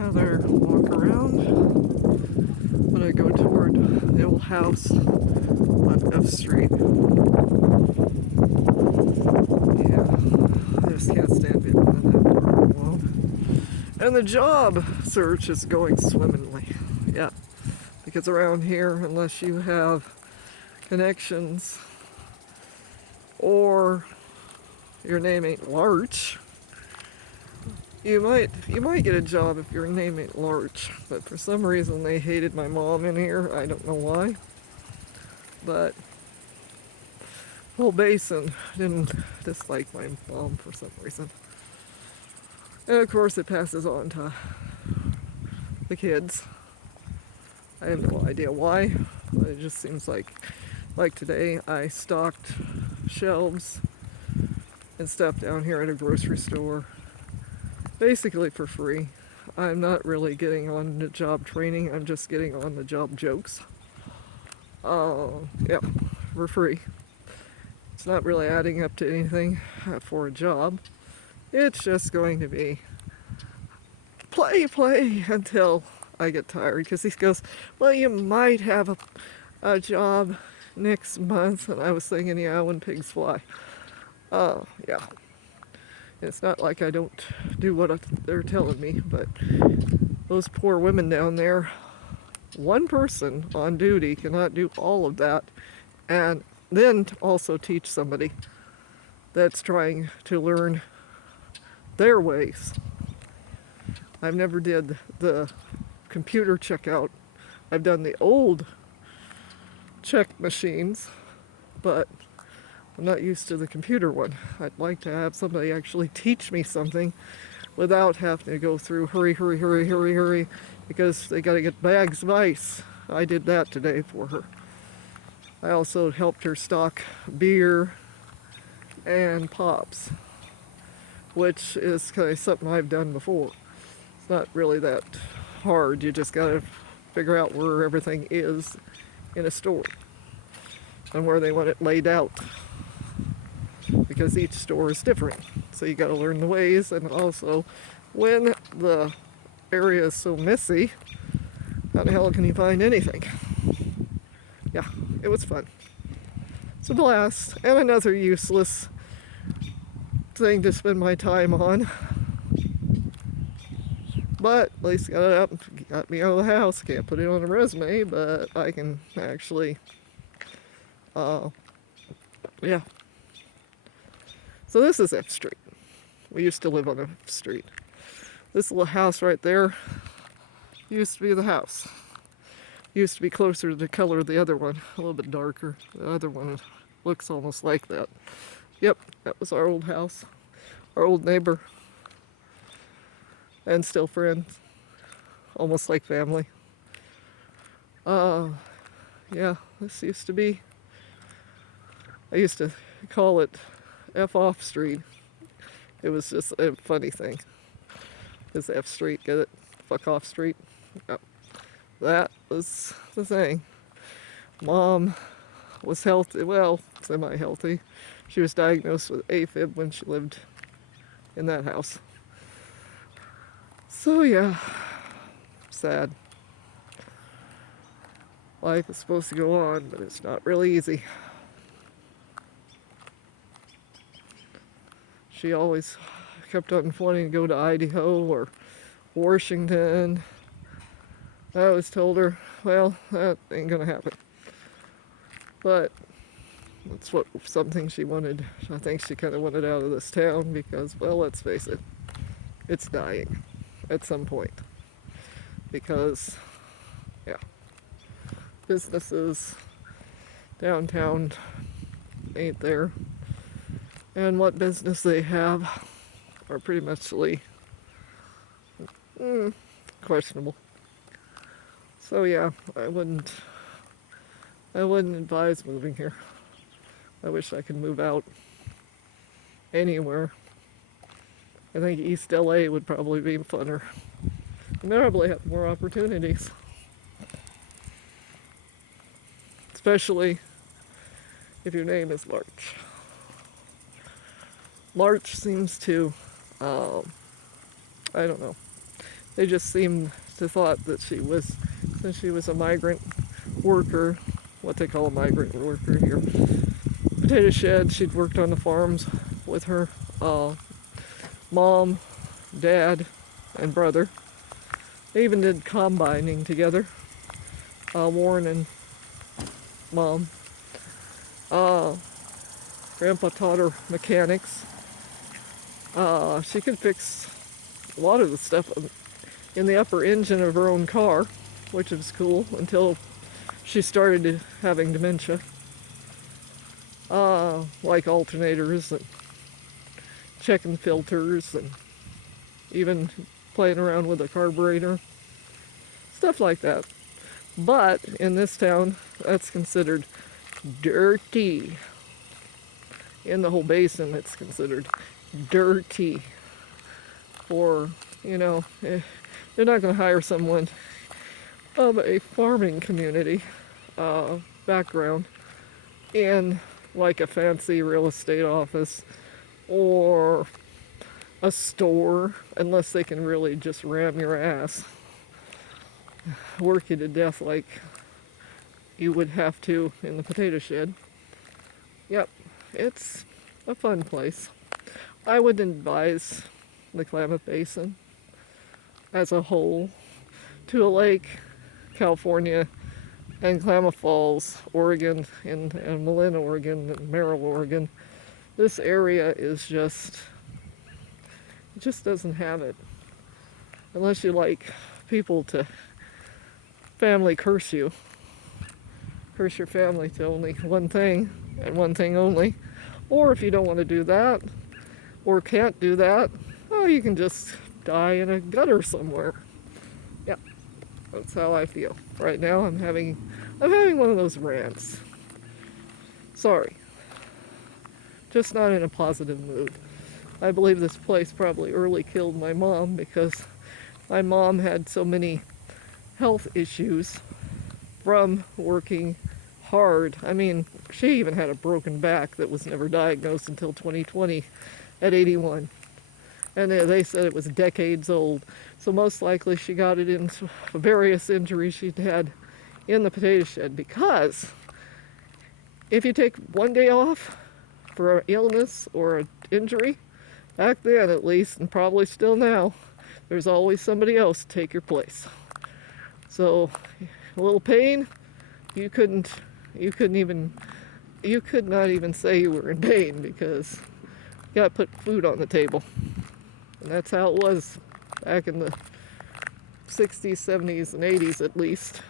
another walk around when I go toward the old house on F Street. Yeah, I just can't stand being in that apartment alone. And the job search is going swimmingly. Yeah, because around here, unless you have connections or your name ain't Larch, you might get a job if your name ain't Larch. But for some reason they hated my mom in here. I don't know why. But whole basin didn't dislike my mom for some reason. And of course it passes on to the kids. I have no idea why, but it just seems like today I stocked shelves and stuff down here at a grocery store basically for free. I'm not really getting on the job training, I'm just getting on the job jokes. Yeah, for free. It's not really adding up to anything for a job. It's just going to be play until I get tired. Because he goes, well, you might have a job next month. And I was thinking, yeah, when pigs fly. Yeah. It's not like I don't do what they're telling me, but those poor women down there, one person on duty cannot do all of that and then also teach somebody that's trying to learn their ways. I've never did the computer checkout. I've done the old check machines, but I'm not used to the computer one. I'd like to have somebody actually teach me something without having to go through hurry, because they got to get bags of ice. I did that today for her. I also helped her stock beer and pops, which is kind of something I've done before. It's not really that hard. You just got to figure out where everything is in a store and where they want it laid out, because each store is different. So you got to learn the ways, and also when the area is so messy, how the hell can you find anything? Yeah, it was fun. It's a blast, and another useless thing to spend my time on. But at least got it up, got me out of the house. Can't put it on a resume, but I can actually, yeah. So this is F Street. We used to live on F Street. This little house right there used to be the house. Used to be closer to the color of the other one, a little bit darker. The other one looks almost like that. Yep, that was our old house, our old neighbor, and still friends, almost like family. Yeah, this used to be, I used to call it F off Street. It was just a funny thing. Is F Street, get it? Fuck off Street. Yep. That was the thing. Mom was healthy, well, semi-healthy. She was diagnosed with AFib when she lived in that house. So yeah, sad. Life is supposed to go on, but it's not really easy. She always kept on wanting to go to Idaho or Washington. I always told her, well, that ain't gonna happen. But that's something she wanted. I think she kind of wanted out of this town because, well, let's face it, it's dying at some point. Because, yeah, businesses downtown ain't there. And what business they have are pretty much questionable. So yeah, I wouldn't advise moving here. I wish I could move out anywhere. I think East LA would probably be funner. And probably have more opportunities. Especially if your name is Larch. Larch seems to, I don't know. They just seemed to thought that she was, since she was a migrant worker, what they call a migrant worker here, potato shed, she'd worked on the farms with her mom, dad, and brother. They even did combining together, Warren and mom. Grandpa taught her mechanics. She could fix a lot of the stuff in the upper engine of her own car, which was cool until she started having dementia. Like alternators and checking filters and even playing around with a carburetor, stuff like that. But in this town, that's considered dirty. In the whole basin, it's considered dirty. Or, they're not going to hire someone of a farming community background in like a fancy real estate office or a store unless they can really just ram your ass, work you to death like you would have to in the potato shed. Yep, it's a fun place. I would advise the Klamath Basin as a whole to a Lake, California, and Klamath Falls, Oregon, and Malin, Oregon, and Merrill, Oregon. This area is just, it just doesn't have it. Unless you like people to family curse you. Curse your family to only one thing, and one thing only. Or if you don't want to do that, or can't do that, well, you can just die in a gutter somewhere. Yeah, that's how I feel. Right now I'm having one of those rants. Sorry. Just not in a positive mood. I believe this place probably early killed my mom because my mom had so many health issues from working hard. I mean, she even had a broken back that was never diagnosed until 2020 at 81. And they said it was decades old. So most likely she got it in various injuries she'd had in the potato shed, because if you take one day off for an illness or an injury, back then at least, and probably still now, there's always somebody else to take your place. So a little pain, you could not even say you were in pain because you gotta put food on the table. And that's how it was back in the 60s, 70s, and 80s at least.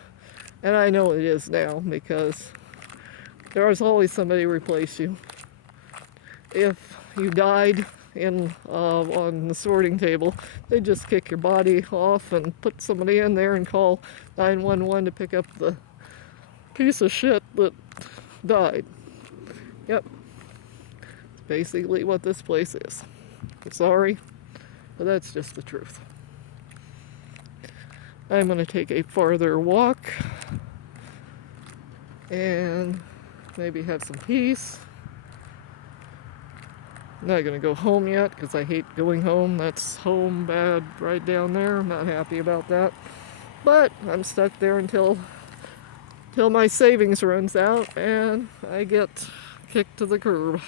And I know it is now because there was always somebody to replace you. If you died on the sorting table, they'd just kick your body off and put somebody in there and call 911 to pick up the piece of shit that died. Yep. It's basically what this place is. I'm sorry, but that's just the truth. I'm going to take a farther walk and maybe have some peace. I'm not going to go home yet because I hate going home. That's home bad right down there. I'm not happy about that. But I'm stuck there until my savings runs out and I get kicked to the curb.